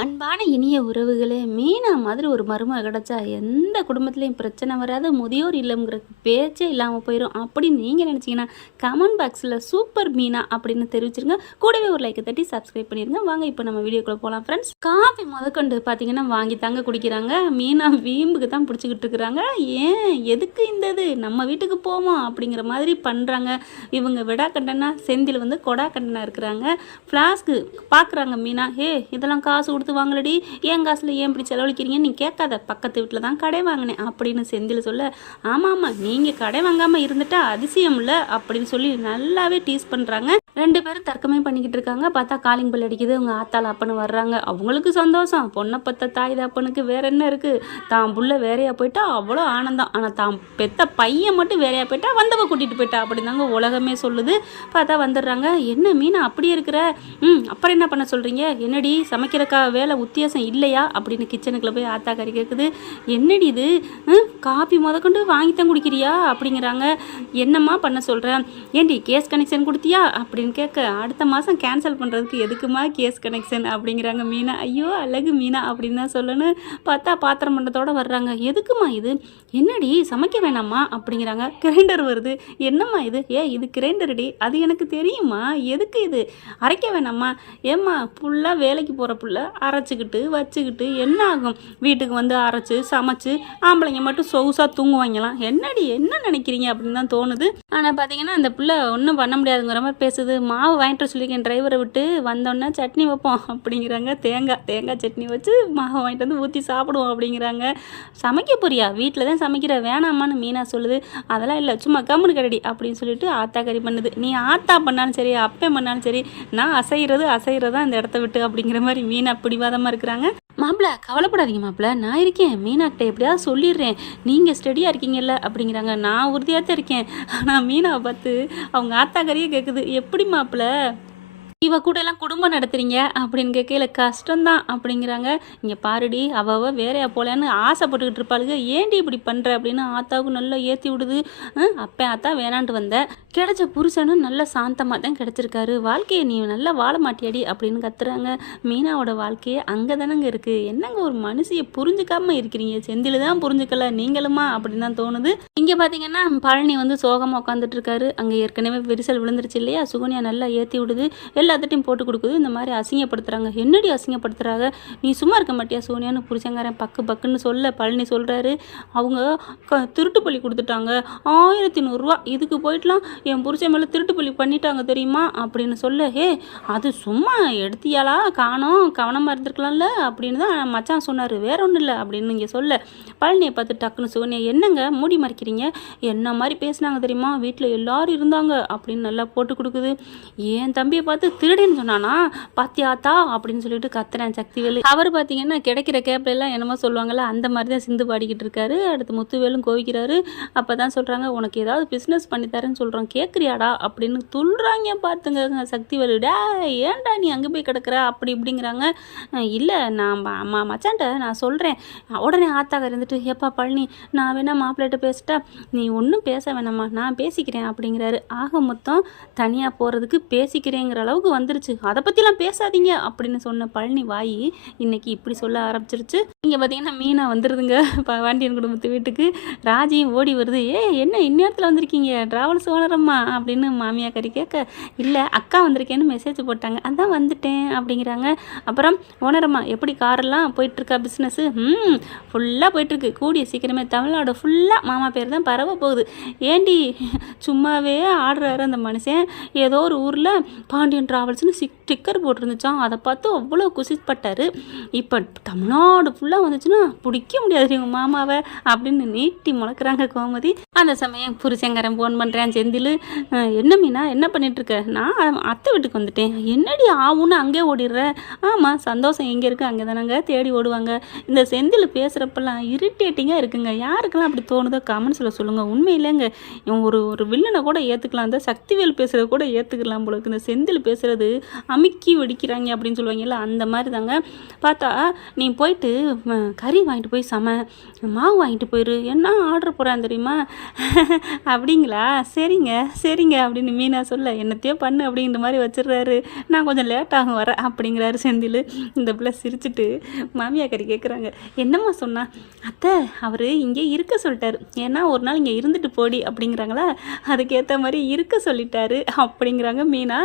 அன்பான இனிய உறவுகளே, மீனா மாதிரி ஒரு மருமக கிடைச்சா எந்த குடும்பத்துலேயும் பிரச்சனை வராது, முதியோர் இல்லம்ங்கிற பேச்சே இல்லாமல் போயிடும் அப்படின்னு நீங்கள் நினச்சிங்கன்னா கமெண்ட் பாக்ஸில் சூப்பர் மீனா அப்படின்னு தெரிவிச்சிருங்க. கூடவே ஒரு லைக்கை தட்டி சப்ஸ்கிரைப் பண்ணிடுங்க. வாங்க இப்போ நம்ம வீடியோக்குள்ளே போகலாம் ஃப்ரெண்ட்ஸ். காஃபி முதற்கொண்டு பார்த்தீங்கன்னா வாங்கி தாங்க குடிக்கிறாங்க. மீனா வீம்புக்கு தான் பிடிச்சிக்கிட்டு இருக்கிறாங்க. ஏன் எதுக்கு இந்த இது நம்ம வீட்டுக்கு போவோம் அப்படிங்கிற மாதிரி பண்ணுறாங்க. இவங்க விடா கண்டனா செந்தில் வந்து கொடா கண்டனா இருக்கிறாங்க. ஃப்ளாஸ்க்கு பார்க்குறாங்க மீனா, இதெல்லாம் காசு கொடுத்து வாங்கலடி, ஏன் காசுல ஏன் இப்படி செலவழிக்கிறீங்கன்னு நீ கேட்காத, பக்கத்து வீட்டில் தான் கடை வாங்கினேன் அப்படின்னு செந்தில் சொல்ல, ஆமாம் நீங்கள் கடை வாங்காமல் இருந்துட்டா அதிசயம் இல்லை அப்படின்னு சொல்லி நல்லாவே டீஸ் பண்ணுறாங்க. ரெண்டு பேரும் தர்க்கமே பண்ணிக்கிட்டு இருக்காங்க. பார்த்தா காலிங் பெல் அடிக்குது. அவங்க ஆத்தாள் அப்பன்னு வர்றாங்க. அவங்களுக்கு சந்தோஷம். பொண்ணை பத்த தாய் அப்பனுக்கு வேற என்ன இருக்குது, தான் புள்ள வேறையா போயிட்டா அவ்வளோ ஆனந்தம். ஆனால் தான் பெத்த பையன் மட்டும் வேறையா போயிட்டா வந்தவ கூட்டிகிட்டு போயிட்டா அப்படிதாங்க உலகமே சொல்லுது. பார்த்தா வந்துடுறாங்க. என்ன மீனா அப்படியே இருக்கிற, அப்புறம் என்ன பண்ண சொல்கிறீங்க, என்னடி சமைக்கிறக்கா வேலை உத்தியாசம் இல்லையா அப்படின்னு கிச்சனுக்குள்ளே போய் ஆத்தாக்காரி கேட்குது. என்னடி இது, காப்பி முதற்கொண்டு வாங்கித்தான் குடிக்கிறியா அப்படிங்கிறாங்க. என்னம்மா பண்ண சொல்கிறேன், ஏண்டி கேஸ் கனெக்ஷன் கொடுத்தியா அப்படின்னு கேட்க, அடுத்த மாதம் கேன்சல் பண்ணுறதுக்கு எதுக்குமா கேஸ் கனெக்ஷன் அப்படிங்கிறாங்க மீனா. ஐயோ அழகு மீனா அப்படின்னு தான் சொல்லணும். பார்த்தா பாத்திரம் மண்டத்தோடு வர்றாங்க. எதுக்குமா இது, என்னடி சமைக்க வேணாமா அப்படிங்கிறாங்க. கிரைண்டர் வருது. என்னம்மா இது, இது கிரைண்டர்டி, அது எனக்கு தெரியுமா, எதுக்கு இது, அரைக்க வேணாமா, ஏம்மா ஃபுல்லாக வேலைக்கு போகிற புள்ள அரைச்சிக்கிட்டு வச்சுக்கிட்டு என்ன ஆகும், வீட்டுக்கு வந்து அரைச்சி சமைச்சு ஆம்பளைங்க மட்டும் சொகுசாக தூங்குவாங்களாம், என்னடி என்ன நினைக்கிறீங்க அப்படின்னு தான் தோணுது. ஆனால் பார்த்தீங்கன்னா அந்த பிள்ளை ஒன்றும் பண்ண முடியாதுங்கிற மாதிரி பேசுது. மாவு வாங்கிட்டு சொல்லியிருக்கேன், டிரைவரை விட்டு வந்தோடனே சட்னி வைப்போம் அப்படிங்கிறாங்க. தேங்காய் சட்னி வச்சு மாவு வாங்கிட்டு வந்து ஊற்றி சாப்பிடுவோம் அப்படிங்கிறாங்க. சமைக்க போறியா, வீட்டில் தான் சமைக்கிற, வேணாமான்னு மீனா சொல்லுது. அதெல்லாம் இல்லை, சும்மா கம்முனு கரடி அப்படின்னு சொல்லிட்டு ஆத்தா கறி பண்ணுது. நீ ஆத்தா பண்ணாலும் சரி அப்பே பண்ணாலும் சரி, நான் அசைகிறதா அந்த இடத்த விட்டு அப்படிங்கிற மாதிரி மீனா பிடிவாதமாக இருக்கிறாங்க. மாப்பிள்ள கவலைப்படாதீங்க மாப்பிள்ள, நான் இருக்கேன், மீனாக்கிட்ட எப்படியாவது சொல்லிடுறேன், நீங்கள் ஸ்டடியாக இருக்கீங்கல்ல அப்படிங்கிறாங்க. நான் உறுதியாக தான் இருக்கேன். ஆனால் மீனாவை பார்த்து அவங்க ஆத்தாக்கறியே கேட்குது, எப்படி மாப்பிள்ள இவ கூட எல்லாம் குடும்பம் நடத்துறீங்க அப்படின்னு கேட்கல, கஷ்டம்தான் அப்படிங்கிறாங்க. இங்கே பாருடி, அவ வேறையா போலன்னு ஆசைப்பட்டுக்கிட்டு இருப்பாளுங்க, ஏண்டி இப்படி பண்ணுற அப்படின்னு ஆத்தாவுக்கு நல்லா ஏற்றி விடுது. அப்போ ஆத்தா வேணான்ட்டு வந்த, கிடைச்ச புருஷனும் நல்ல சாந்தமாக தான் கிடச்சிருக்காரு, வாழ்க்கையை நீ நல்லா வாழ மாட்டியாடி அப்படின்னு கத்துறாங்க. மீனாவோட வாழ்க்கையே அங்கே தானங்க இருக்குது, என்னங்க ஒரு மனுஷியை புரிஞ்சுக்காம இருக்கிறீங்க, செந்தில் தான் புரிஞ்சுக்கல நீங்களுமா அப்படின்னு தான் தோணுது. இங்கே பார்த்தீங்கன்னா பழனி வந்து சோகமாக உட்காந்துட்டு இருக்காரு. அங்கே ஏற்கனவே விரிசல் விழுந்துருச்சு இல்லையா, சுகன்யா நல்லா ஏற்றி விடுது, எல்லாத்தையும் போட்டு கொடுக்குது. இந்த மாதிரி அசிங்கப்படுத்துறாங்க. என்னடி அசிங்கப்படுத்துறாங்க, நீ சும்மா இருக்க மாட்டியா சோனியான்னு புருஷங்காரன் பக்குன்னு சொல்ல பழனி சொல்கிறாரு. அவங்க திருட்டு பள்ளி கொடுத்துட்டாங்க, 1100 ரூபா, இதுக்கு போயிட்டுலாம் என் புருஷன் மேலே திருட்டு பள்ளி பண்ணிட்டாங்க தெரியுமா அப்படின்னு சொல்ல, அது சும்மா எடுத்தியாலா, காணோம், கவனமாக இருந்திருக்கலாம்ல அப்படின்னு தான் மச்சான் சொன்னார், வேற ஒன்றும் இல்லை அப்படின்னு இங்கே சொல்ல, பழனியை பார்த்து டக்குன்னு சோனியா, என்னங்க மூடி மறைக்கிறீங்க, என்ன மாதிரி பேசினாங்க தெரியுமா, வீட்டில் எல்லாரும் இருந்தாங்க அப்படின்னு நல்லா போட்டு கொடுக்குது. என் தம்பியை பார்த்து திருடன்னு சொன்னானா, பாத்தியாத்தா அப்படின்னு சொல்லிட்டு கத்துறேன் சக்திவேலு. அவர் பார்த்தீங்கன்னா கிடைக்கிற கேப்லாம் என்னமோ சொல்லுவாங்கல்ல, அந்த மாதிரி தான் சிந்து பாடிக்கிட்டு இருக்காரு. அடுத்து முத்துவேலும் கோவிக்கிறாரு. அப்போ தான் சொல்கிறாங்க, உனக்கு ஏதாவது பிஸ்னஸ் பண்ணித்தரேன்னு சொல்கிறோம், கேட்குறியாடா அப்படின்னு துள்ளுறாங்க. பார்த்துங்க சக்திவேலு, ஏன்டா நீ அங்கே போய் கிடக்குற அப்படி இப்படிங்கிறாங்க. இல்லை நான் மச்சான்ட்ட நான் சொல்கிறேன். உடனே ஆத்தாக்க இருந்துட்டு, எப்பா பழனி, நான் வேணா மாப்பிள்ளைகிட்ட பேசிட்டா, நீ ஒன்றும் பேச வேணாம்மா, நான் பேசிக்கிறேன் அப்படிங்கிறாரு. ஆக மொத்தம் தனியாக போகிறதுக்கு பேசிக்கிறேங்கிற அளவுக்கு வந்துருச்சு, அதை பற்றிலாம் பேசாதீங்க அப்படின்னு சொன்ன பழனி வாயி இன்னைக்கு இப்படி சொல்ல ஆரம்பிச்சிருச்சு. இங்கே பார்த்தீங்கன்னா மீனா வந்துடுதுங்க பாண்டியன் குடும்பத்து வீட்டுக்கு. ராஜியும் ஓடி வருது. என்ன இந்நேரத்தில் வந்திருக்கீங்க, டிராவல்ஸ் ஓனரம்மா அப்படின்னு மாமியா கறி கேட்க, இல்லை அக்கா வந்திருக்கேன்னு மெசேஜ் போட்டாங்க, அதான் வந்துட்டேன் அப்படிங்கிறாங்க. அப்புறம் ஓனரம்மா எப்படி காரெல்லாம் போயிட்டுருக்கா பிஸ்னஸ்ஸு, ஃபுல்லாக போயிட்டுருக்கு, கூடிய சீக்கிரமே தமிழ்நாடு ஃபுல்லாக மாமா பேர் தான் பரவ போகுது. ஏண்டி சும்மாவே ஆடுறாரு அந்த மனுஷன், ஏதோ ஒரு ஊரில் பாண்டியன் டிராவல்ஸ்னு ஸ்டிக்கர் போட்டிருந்துச்சான், அதை பார்த்து அவ்வளோ குசிப்பட்டார். இப்போ தமிழ்நாடு ஃபுல்லாக வந்துச்சுன்னா பிடிக்க முடியாது எங்கள் மாமாவை அப்படின்னு நீட்டி முளைக்கிறாங்க கோமதி. அந்த சமயம் புருஷங்காரன் ஃபோன் பண்ணுறேன், செந்தில், என்ன மீனா என்ன பண்ணிகிட்ருக்க, நான் அத்தை வீட்டுக்கு வந்துட்டேன், என்னடி ஆகுன்னு அங்கே ஓடிடுற, ஆமாம் சந்தோஷம் எங்கே இருக்குது அங்கே தானங்க தேடி ஓடுவாங்க. இந்த செந்தில் பேசுகிறப்பெல்லாம் இரிட்டேட்டிங்காக இருக்குங்க, யாருக்கெல்லாம் அப்படி தோணுதோ கமெண்ட்ஸில் சொல்லுங்கள். உண்மையிலேங்க ஒரு வில்லனை கூட ஏற்றுக்கலாம், அந்த சக்திவேல் பேசுகிறத கூட ஏற்றுக்கலாம் போல இருக்குது, இந்த செந்தில் பேசுகிற பேசுகிறது அமுக்கி வெடிக்கிறாங்க அப்படின்னு சொல்லுவாங்கல்ல, அந்த மாதிரி தாங்க. பார்த்தா நீ போயிட்டு கறி வாங்கிட்டு போய் மாவு வாங்கிட்டு போயிரு, என்ன ஆர்டர் போகிறான் தெரியுமா? அப்படிங்களா, சரிங்க சரிங்க அப்படின்னு மீனா சொல்ல, என்னத்தையோ பண்ணு அப்படிங்கிற மாதிரி வச்சிடுறாரு. நான் கொஞ்சம் லேட்டாகும் வரேன் அப்படிங்கிறாரு செந்தில். இந்த பிள்ளை சிரிச்சுட்டு மாமியாக்கறி கேட்குறாங்க, என்னம்மா சொன்னா? அத்தை அவர் இங்கே இருக்க சொல்லிட்டாரு, ஏன்னா ஒரு நாள் இங்கே இருந்துட்டு போடி அப்படிங்கிறாங்களா, அதுக்கேற்ற மாதிரி இருக்க சொல்லிட்டாரு அப்படிங்கிறாங்க மீனா.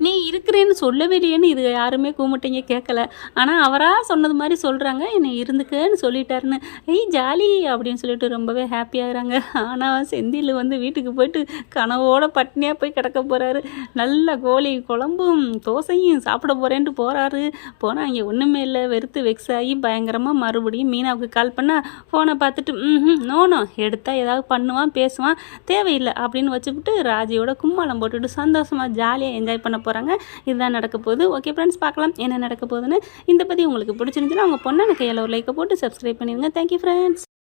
நீ இருக்கிறேன்னு சொல்லவே இல்லையேன்னு இது யாருமே கூப்பிட்டீங்க கேட்கல, ஆனால் அவராக சொன்னது மாதிரி சொல்கிறாங்க, என்னை இருந்துக்கன்னு சொல்லிட்டாருன்னு. ஜாலி அப்படின்னு சொல்லிட்டு ரொம்பவே ஹாப்பியாகிறாங்க. ஆனால் செந்தில் வந்து வீட்டுக்கு போயிட்டு கனவோட பட்னியாக போய் கிடக்க போகிறாரு. நல்ல கோழி குழம்பும் தோசையும் சாப்பிட போகிறேன்ட்டு போகிறாரு. போனால் அங்கே ஒன்றுமே இல்லை, வெறுத்து வெக்ஸ் ஆகி பயங்கரமாக மறுபடியும் மீனாவுக்கு கால் பண்ணால் ஃபோனை பார்த்துட்டு நோனோ எடுத்தால் ஏதாவது பண்ணுவான் பேசுவான், தேவையில்லை அப்படின்னு வச்சுக்கிட்டு ராஜியோட கும்மாளம் போட்டுட்டு சந்தோஷமாக ஜாலியாக என்ஜாய் பண்ண போகிறாங்க. இதுதான் நடக்க போகுது. ஓகே ஃப்ரெண்ட்ஸ், பார்க்கலாம் என்ன நடக்க போகுதுன்னு. இந்த பற்றி உங்களுக்கு பிடிச்சிருந்துச்சுன்னா உங்கள் பொண்ணான கையில் ஒரு லைக்கை போட்டு சப்ஸ்கிரைப் பண்ணிடுங்க. Thank you friends.